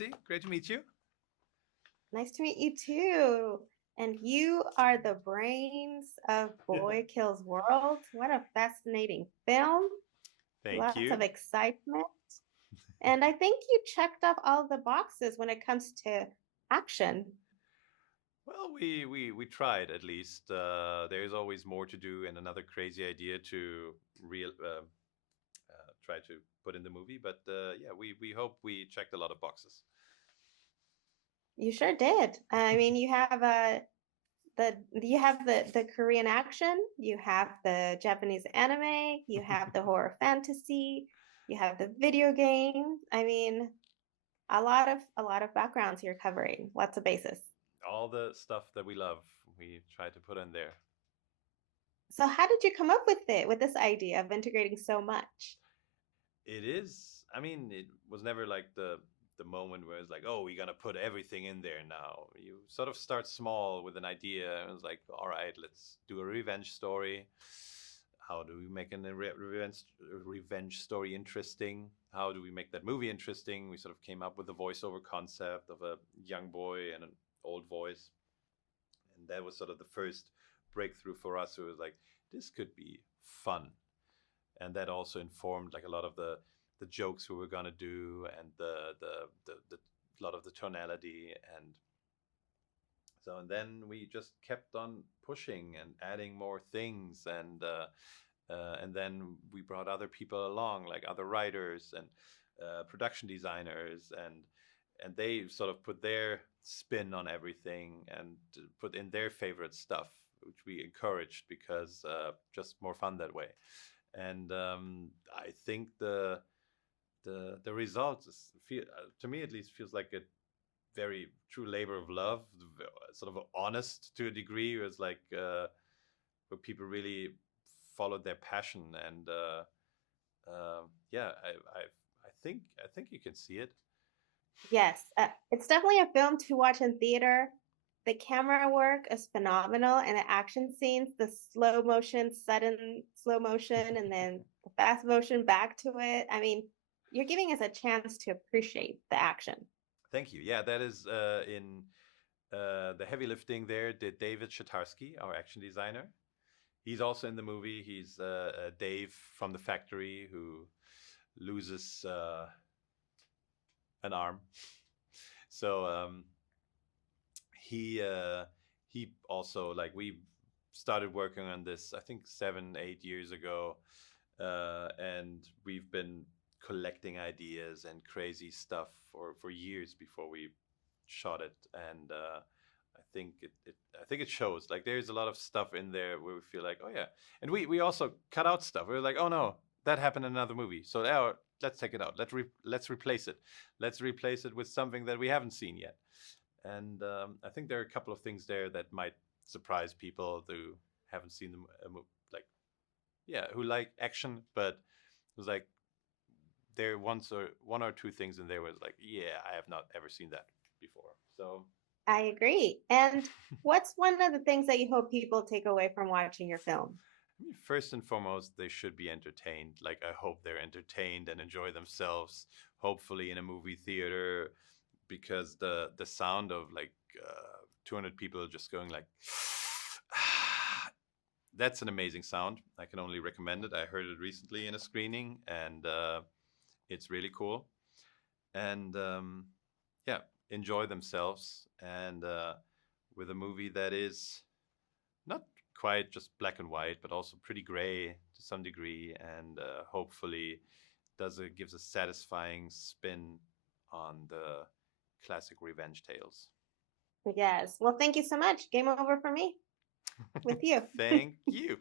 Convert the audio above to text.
Nancy. Great to meet you. Nice to meet you too. And you are the brains of Boy Kills World. What a fascinating film. Thank Lots you. of excitement. And I think you checked off all the boxes when it comes to action. Well, we tried at least. There is always more to do and another crazy idea to real try to put in the movie. But yeah, we hope we checked a lot of boxes. You sure did. I mean, you have the Korean action, you have the Japanese anime, you have the horror fantasy, you have the video games. I mean, a lot of backgrounds you're covering, lots of bases. All the stuff that we love, we try to put in there. So how did you come up with this idea of integrating so much? It is. I mean, it was never like the moment where it's like, oh, we're gonna put everything in there now. You sort of start small with an idea, and it's like, all right, let's do a revenge story. How do we make a revenge story interesting? How do we make that movie interesting? We sort of came up with the voiceover concept of a young boy and an old voice, and that was sort of the first breakthrough for us. It was like, this could be fun, and that also informed like a lot of the jokes we were gonna do and the lot of the tonality and so and then we just kept on pushing and adding more things and then we brought other people along like other writers and production designers and they sort of put their spin on everything and put in their favorite stuff which we encouraged because just more fun that way and I think the result is to me at least feels like a very true labor of love, sort of honest to a degree. It was like where people really followed their passion, and yeah, I think you can see it. Yes, it's definitely a film to watch in theater. The camera work is phenomenal, and the action scenes, the slow motion, sudden slow motion, and then the fast motion back to it. I mean, you're giving us a chance to appreciate the action. Thank you. Yeah, that is in the heavy lifting. There did David Shatarsky, our action designer. He's also in the movie. He's Dave from the factory who loses an arm. So he also like we started working on this I think 7 8 years ago, and we've been collecting ideas and crazy stuff for years before we shot it, and I think it shows. Like there's a lot of stuff in there where we feel like, oh yeah, and we also cut out stuff. We were like, oh no, that happened in another movie, so now let's take it out. Let's replace it. Let's replace it with something that we haven't seen yet. And I think there are a couple of things there that might surprise people who haven't seen like yeah, who like action, but it was like there once or one or two things in there was like, yeah, I have not ever seen that before. So I agree. And what's one of the things that you hope people take away from watching your film? I mean, first and foremost, they should be entertained. Like I hope they're entertained and enjoy themselves. Hopefully in a movie theater, because the sound of like 200 people just going like that's an amazing sound. I can only recommend it. I heard it recently in a screening, and it's really cool. And yeah, enjoy themselves. And with a movie that is not quite just black and white, but also pretty gray to some degree, and hopefully gives a satisfying spin on the classic revenge tales. Yes. Well, thank you so much. Game over for me with you. Thank you.